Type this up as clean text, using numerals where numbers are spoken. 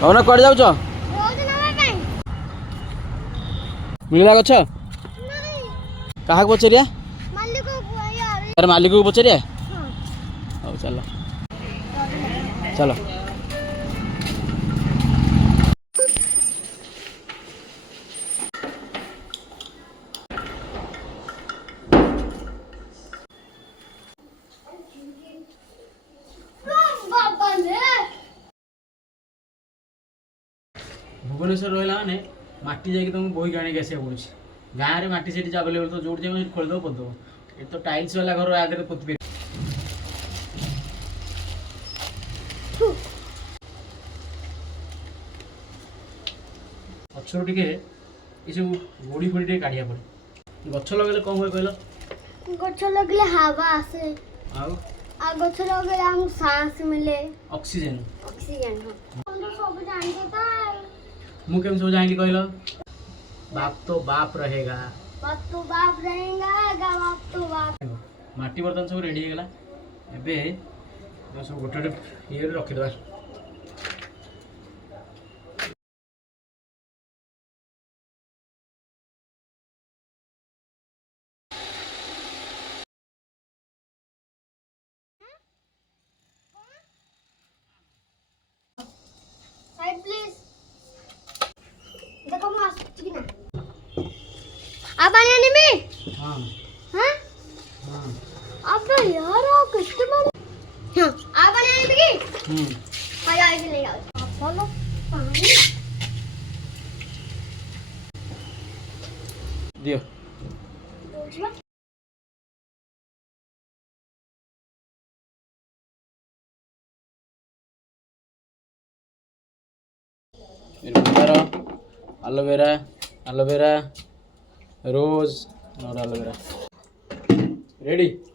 कौन कड़े जाऊच मिलला गछ क्या पचारिया अरे मालिक को पचारिया हौ चलो चलो भुवनेश्वर रहा मैंने माटी जाकि तुमको बोही आने आसा पड़े गाँव में माटी से अवेलेबल तो जो खोलदेव पददेव ये तो टाइल्स वाला घर आगे पोती पचर टे ये सब गोड़ी फोड़ी टे काढ़िया पड़े गछ लगे कौन हुए कहल गछ लगे हवा आसे आउ आ गछ लगे हमको सांस मिले ऑक्सीजन ऑक्सीजन हम तो सब जानते था मु केम सब जाइली कहल बाप तो बाप रहेगा बाप तो बाप रहेगा बाप तो बाप माटी बर्तन सब रेडी हो गला एबे सब गोटे गोटे ये रखिदबा साइड प्लीज देखो मैं आसुची ना अब आने आने में हां हां हां अब यार कितने बार हां अब आने आने में हां यार ले आओ चलो पानी दियो मंदार एलोवेरा एलोवेरा रोज और एलोवेरा रेडी।